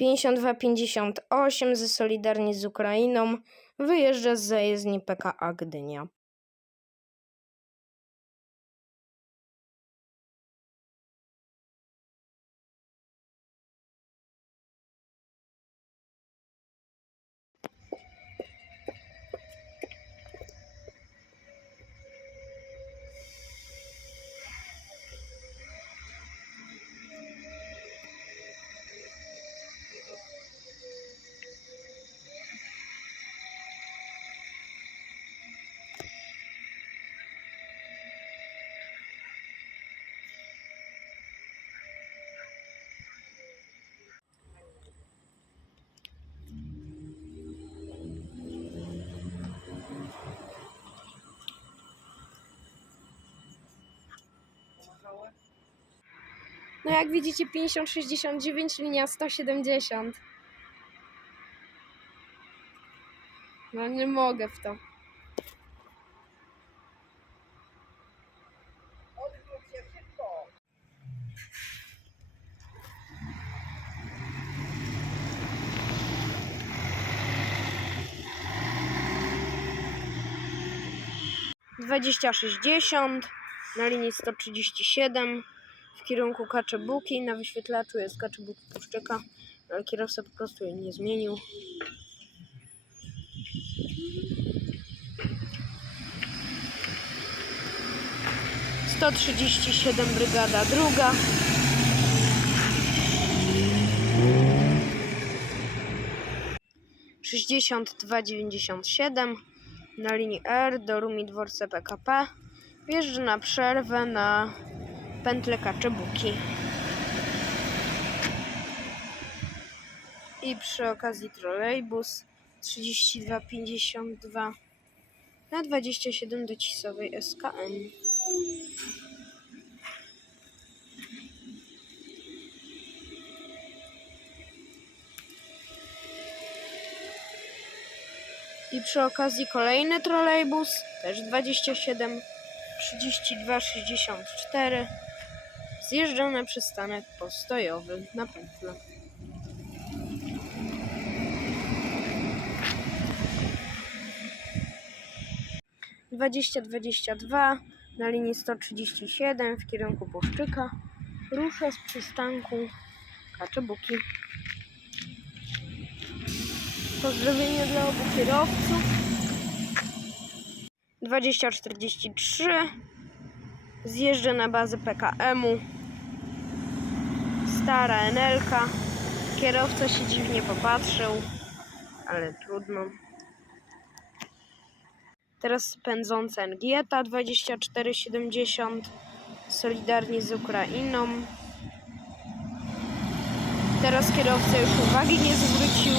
5258 ze Solidarni z Ukrainą wyjeżdża z zajezdni PKA Gdynia. No jak widzicie 5069 linia 170. No nie mogę w to. Dwadzieścia sześćdziesiąt na linii 137 w kierunku Kaczebuki. Na wyświetlaczu jest Kaczebuki Puszczyka, ale kierowca po prostu jej nie zmienił. Sto trzydzieści siedem brygada druga. Sześćdziesiąt dwa dziewięćdziesiąt siedem na linii R do Rumi Dworce PKP. Wjeżdża na przerwę na pętlę Kaczebuki. I przy okazji trolejbus 3252 na 27 do Cisowej SKM. I przy okazji kolejny trolejbus, też 27 32 64 zjeżdżał na przystanek postojowy na pętlę. Dwadzieścia dwadzieścia dwa na linii 137 w kierunku Puszczyka rusza z przystanku Kaczebuki. Pozdrowienia dla obu kierowców. 2043 zjeżdża na bazę PKM-u. Stara Enelka. Kierowca się dziwnie popatrzył, ale trudno. Teraz pędząca Engieta 2470 solidarnie z Ukrainą. Teraz kierowca już uwagi nie zwrócił.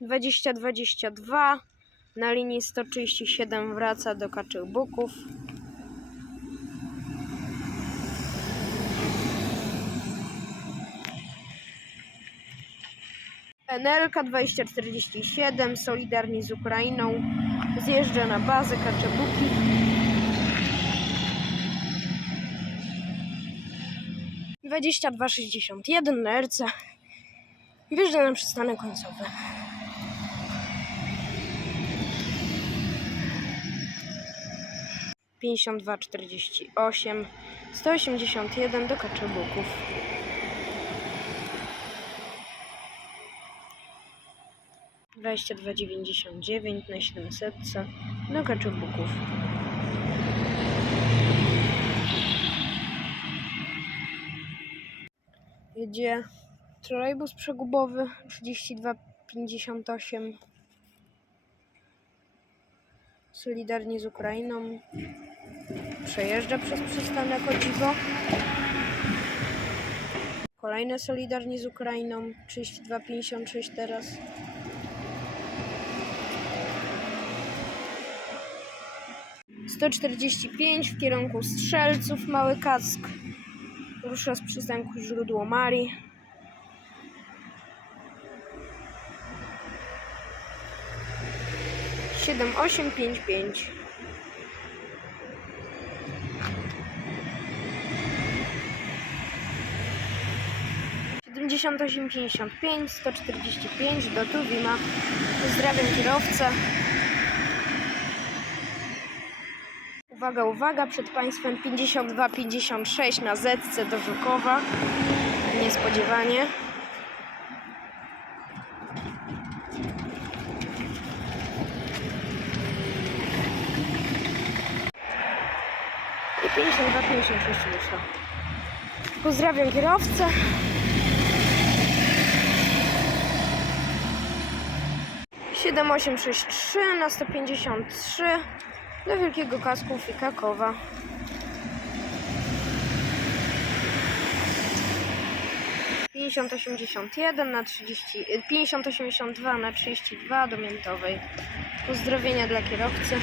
2022 na linii 137 wraca do Kaczyłbuków. Enelka 2047 solidarnie z Ukrainą zjeżdża na bazę Kaczebuki. Dwadzieścia dwa sześćdziesiąt jeden na RC wjeżdża na przystanek końcowy. Pięćdziesiąt dwa czterdzieści osiem sto osiemdziesiąt jeden do Kaczebuków. Dwadzieścia dwa dziewięćdziesiąt dziewięć na siedemsetce do Kaczebuków. Jedzie trolejbus przegubowy 3258 solidarnie z Ukrainą. Przejeżdża przez przystanek o dziwo kolejne solidarnie z Ukrainą 3256 teraz Sto czterdzieści pięć w kierunku Strzelców, Mały Kask rusza z przystanku Źródło Marii. Siedem, osiem, pięć, pięć. 58, 55, 145 do Tuwima. Pozdrawiam kierowcę. Uwaga, uwaga, przed Państwem 52, 56 na Zetce do Żukowa. Niespodziewanie. I 52, 56 wyszło. Pozdrawiam kierowcę. Siedem osiem sześć trzy na sto pięćdziesiąt trzy do Wielkiego Kasku i Krakowa. Pięćdziesiąt osiemdziesiąt jeden na trzydzieści pięćdziesiąt osiemdziesiąt dwa na trzydzieści dwa do Miętowej. Pozdrowienia dla kierowcy.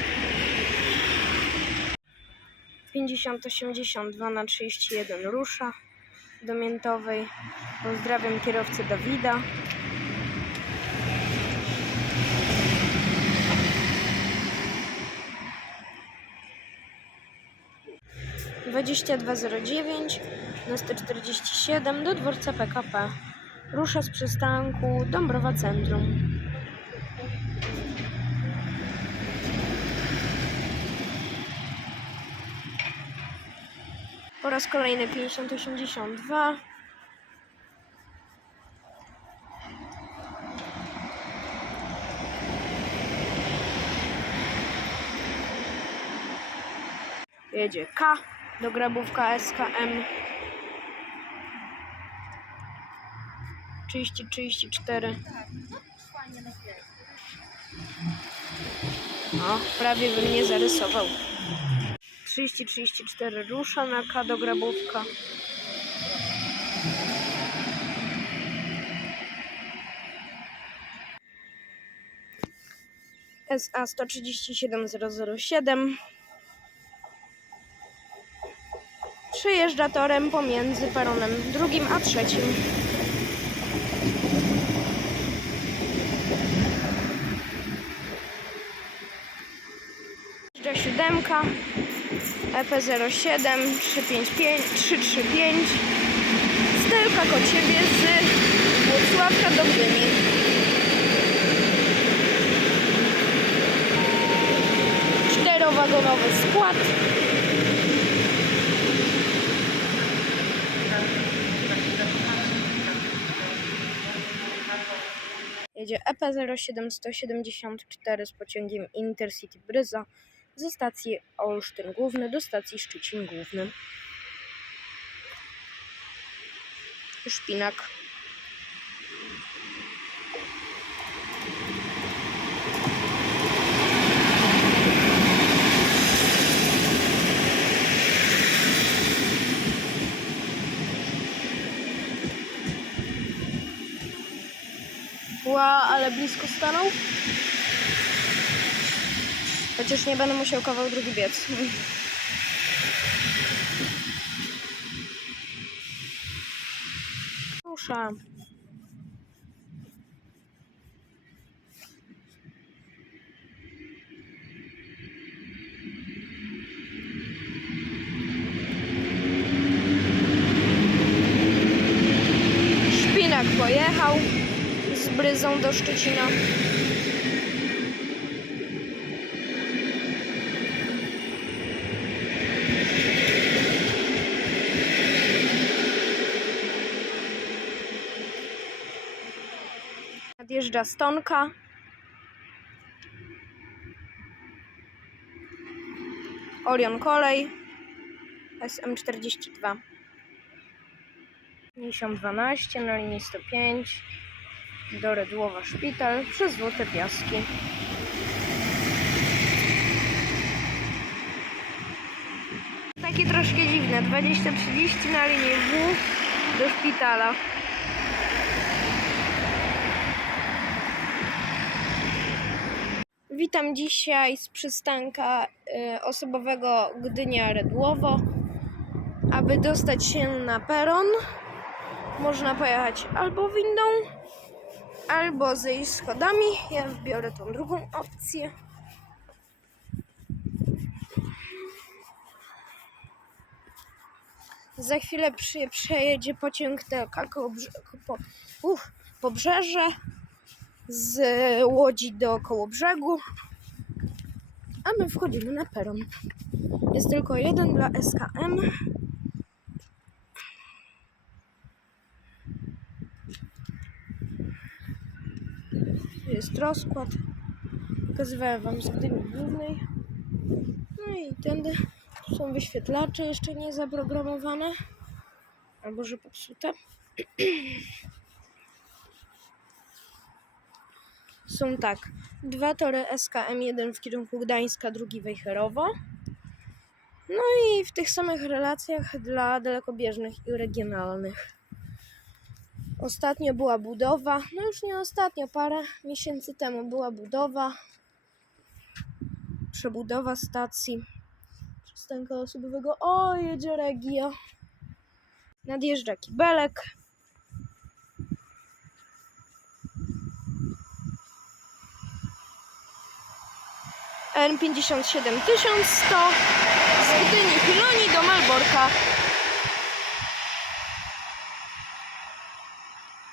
5082 na 31 rusza do Miętowej. Pozdrawiam kierowcę Dawida. Dwadzieścia dwa zero dziewięć na sto czterdzieści siedem do dworca PKP. Rusza z przystanku Dąbrowa Centrum. Po raz kolejny 5082. Jedzie K do grabówka SKM 3034. O, prawie bym nie zarysował. 30-34 rusza na K do grabówka. SA 137007 Przejeżdża torem pomiędzy peronem drugim a trzecim. Jeżdża siódemka E EP07 355 335 Stelka Kociewie z Włocławka do Gdyni. Czterowagonowy skład. Jedzie E EP07 174 z pociągiem Intercity Bryza ze stacji Olsztyn Główny do stacji Szczecin Główny. Szpinak. Ła, ale blisko stanął. Chociaż nie będę musiał kawał drugi biec. Rusza. Szpinak pojechał z bryzą do Szczecina. Nadjeżdża Stonka. Orion Kolej. SM42. 5012 na linii 105 do Redłowa Szpital przez Złote Piaski. Takie troszkę dziwne. 2030 na linii W do szpitala. Witam dzisiaj z przystanka y, osobowego Gdynia Redłowo. Aby dostać się na peron, można pojechać albo windą, albo zejść schodami. Ja wybiorę tą drugą opcję. Za chwilę przy, przejedzie pociąg brze, po, uch, pobrzeże z Łodzi do koło brzegu, a my wchodzimy na peron. Jest tylko jeden dla SKM. Jest rozkład. Pokazywałem Wam z Gdyni Głównej. No i tędy tu są wyświetlacze jeszcze nie zaprogramowane. Albo że popsute. Są tak. Dwa tory SKM, jeden w kierunku Gdańska, drugi Wejherowo. No i w tych samych relacjach dla dalekobieżnych i regionalnych. Ostatnio była budowa, no już nie ostatnio, parę miesięcy temu była budowa, przebudowa stacji przystanka osobowego. O, jedzie Regio. Nadjeżdża kibelek. N57 1100 z Gdyni Piloni do Malborka.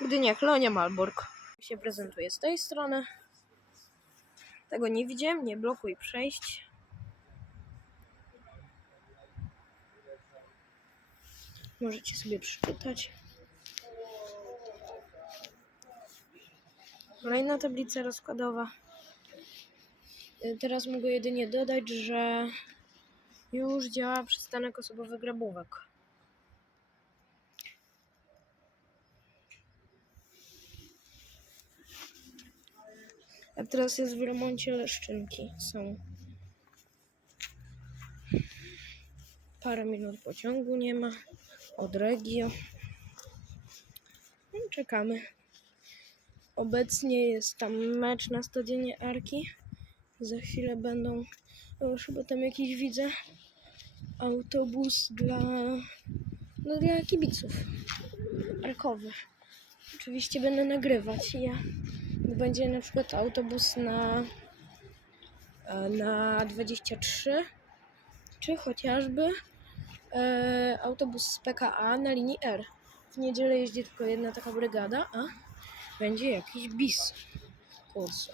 Gdynia Klonia Malbork się prezentuje z tej strony. Tego nie widziałem, nie blokuj przejść. Możecie sobie przeczytać. Kolejna tablica rozkładowa. Y, Teraz mogę jedynie dodać, że już działa przystanek osobowy Grabówek. A teraz jest w remoncie Leszczynki. Są parę minut pociągu nie ma. Od Regio. No, czekamy. Obecnie jest tam mecz na stadionie Arki. Za chwilę będą, już chyba tam jakiś widzę, autobus dla, no, dla kibiców arkowych. Oczywiście będę nagrywać. Ja będzie na przykład autobus na, e, na 23, czy chociażby e, autobus z PKA na linii R. W niedzielę jeździ tylko jedna taka brygada, a będzie jakiś bis. Kurczę.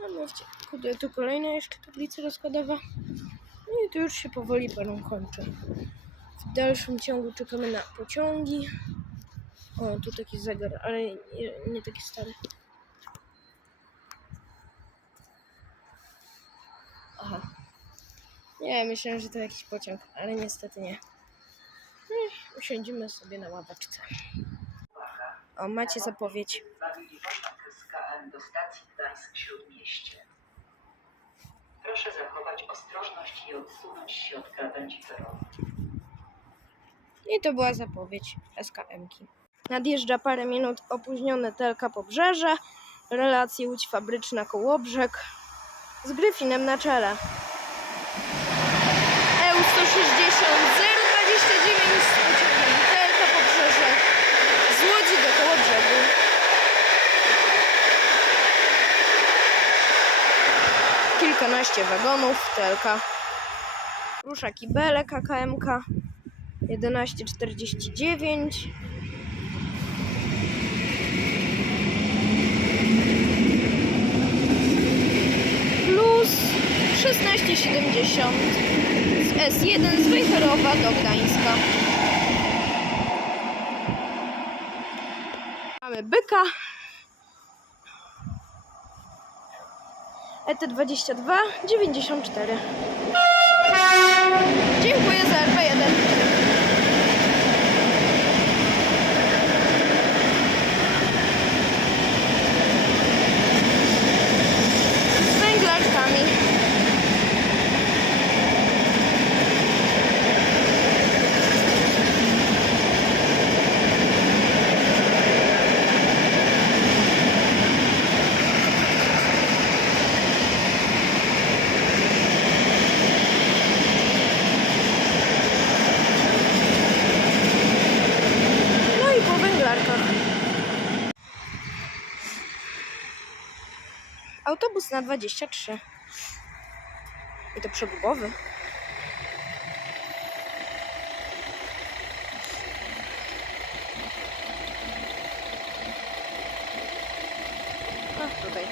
No mówcie, kurde, tu kolejna jeszcze tablica rozkładowa. No i tu już się powoli paną kończy. W dalszym ciągu czekamy na pociągi. O, tu taki zegar, ale nie, nie taki stary. Aha. Nie, myślałem, że to jakiś pociąg, ale niestety nie. Hmm, usiądziemy sobie na ławeczce. O, macie zapowiedź. Bawili pociąg z KM do stacji Gdańsk Śródmieście. Proszę zachować ostrożność i odsunąć się od krawędzi peronu. I to była zapowiedź SKM-ki. Nadjeżdża parę minut opóźnione Telka Pobrzeże, relacje Łódź Fabryczna Kołobrzeg z Gryfinem na czele. EU 160 029 z Telka Pobrzeże z Łodzi do Kołobrzegu. Kilkanaście wagonów Telka. Rusza kibele KKMK 1149 plus 1670 z S1 z Wejherowa do Gdańska. Mamy byka. E ET22 94. jest na 23. I to przebudowy. A, tutaj.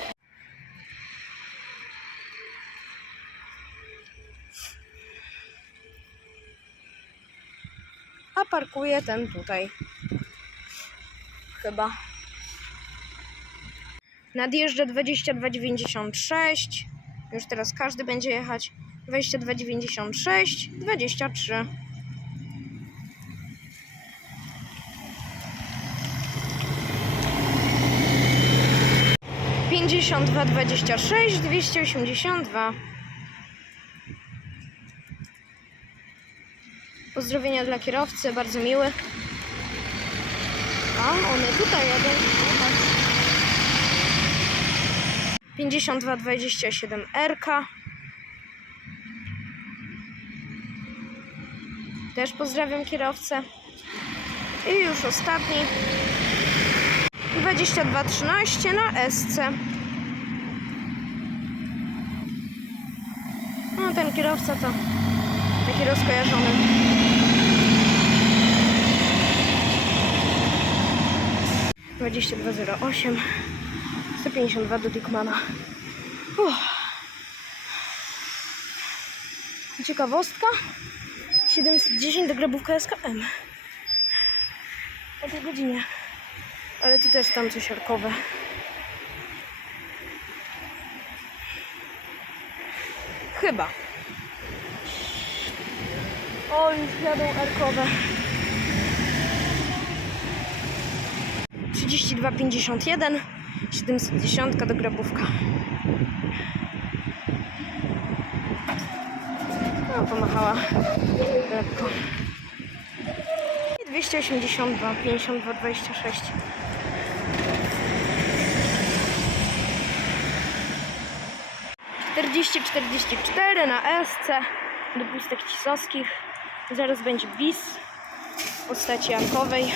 A parkuje ten tutaj. Chyba. Nadjeżdża 2296. Już teraz każdy będzie jechać. 2296, 23. Pięćdziesiąt dwa, dwadzieścia sześć, dwieście osiemdziesiąt dwa. Pozdrowienia dla kierowcy, bardzo miły. A, one tutaj jadą. O, tak. 5227 RK. Też pozdrawiam kierowcę. I już ostatni. 2213 na SC. No ten kierowca to taki rozkojarzony. Dwadzieścia dwa zero osiem. 152 do Dickmana. Uff. Ciekawostka. 710 do grabówka SKM. O tej godzinie. Ale tu też tam coś arkowe. Chyba. O, już jadą arkowe. 32,51 710 do grabówka. No, pomachała lekko. I 282, 52, 26. Czterdzieści, czterdzieści cztery na SC do pustek cisowskich. Zaraz będzie bis w postaci jankowej.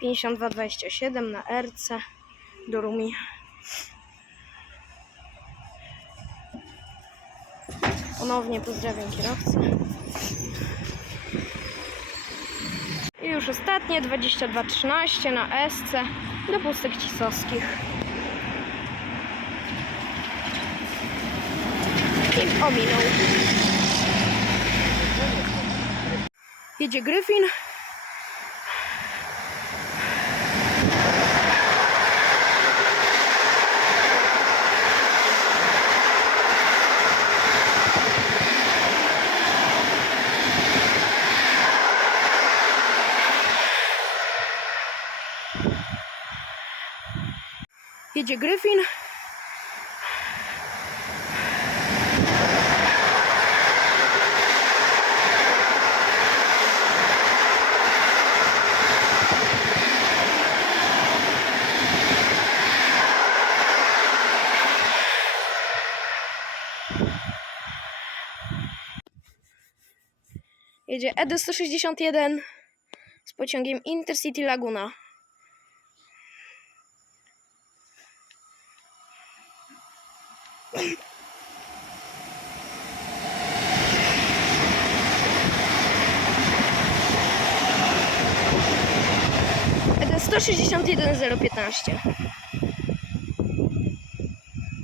5227 na RC do Rumi. Ponownie pozdrawiam kierowcę. I już ostatnie 2213 na SC do pustek cisowskich. I ominął. Jedzie Gryfin. Jedzie Gryfin. Jedzie E ED 161 z pociągiem Intercity Laguna. 161 015.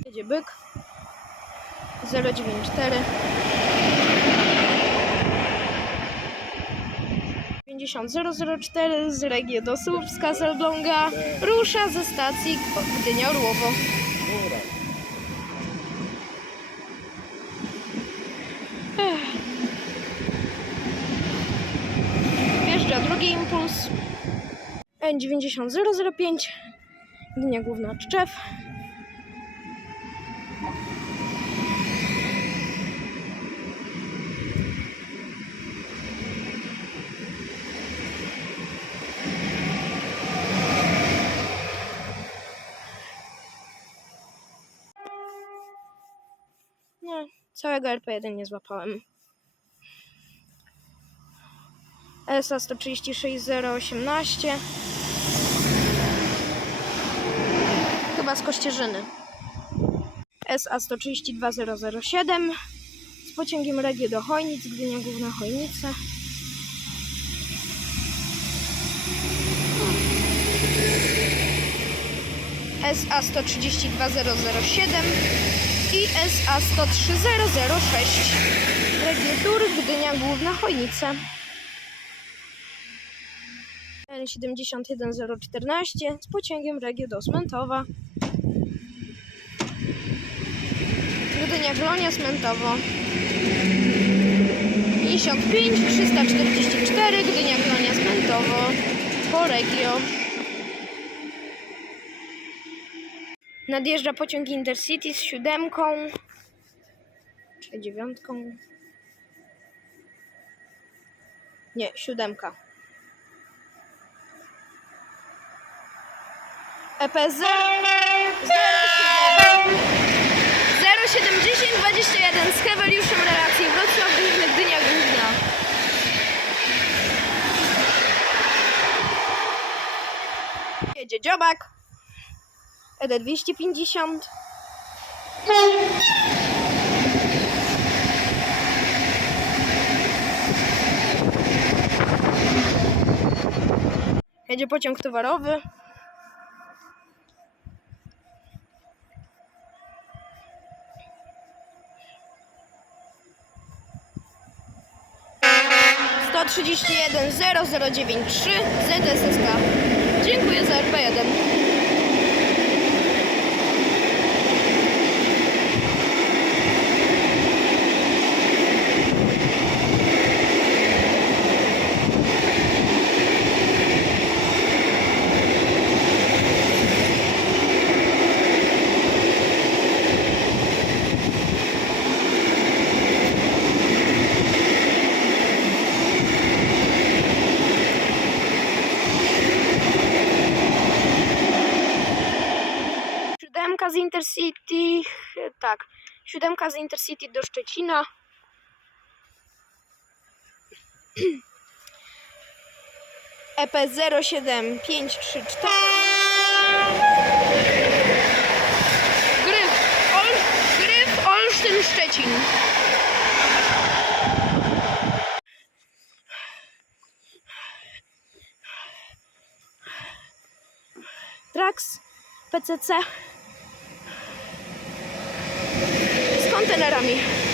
Jedzie byk 094 50 004 z Regie do Słupska z Elbląga rusza ze stacji Gdynia Orłowo. Wjeżdża drugi impuls. N90005. Linia główna Czczew. Nie, całego RP1 nie złapałem. ESA 136018 Chyba z Kościerzyny. SA 132007 z pociągiem Regie do Chojnic, Gdynia Główna Chojnice. SA 132007 i SA 103006 Regio Tour, Gdynia Główna Chojnice. N71014 z pociągiem Regio do Smentowa. Gdynia Glonia Smentowo. 55 344 Gdynia Glonia Smentowo po Regio. Nadjeżdża pociąg Intercity z siódemką czy dziewiątką. Nie, siódemka. EPZ 071021 z Heweliuszem relacji Wrocław Główny Gdynia Główna. Jedzie dziobak. E ED 250. Jedzie pociąg towarowy. Sto trzydzieści jeden zero zero dziewięć trzy ZSSK. Dziękuję za RP1. Siódemka z Intercity, tak, siódemka z Intercity do Szczecina. E EP 07534. Gryf, Ol, Gryf Olsztyn Szczecin. Trax PCC z kontenerami.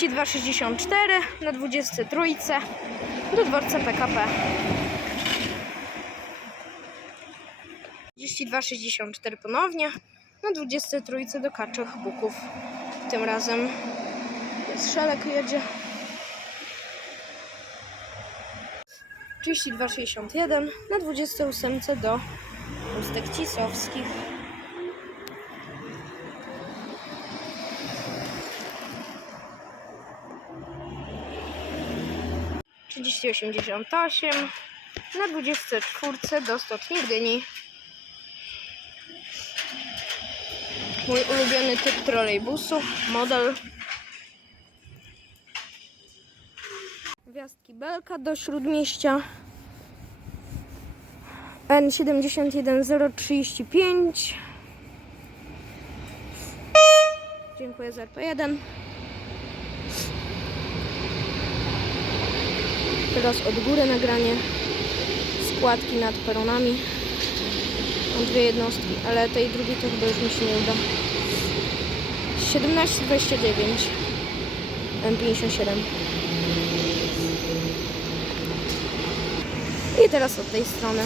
Trzydzieści dwa sześćdziesiąt cztery na dwudziestce trójce do dworca PKP. 32,64 ponownie na 23 do Kaczych Buków. Tym razem strzelek jedzie. 32,61 na 28 do Pustek Cisowskich. Trzydzieści osiemdziesiąt osiem na 24 do Stoczni Gdyni. Mój ulubiony typ trolejbusu, model. Gwiazdki Belka do Śródmieścia. N71035. Dziękuję za RP1. Teraz od góry nagranie. Składki nad peronami. Mam dwie jednostki, ale tej drugiej to chyba już mi się nie uda. 1729 M57 I teraz od tej strony.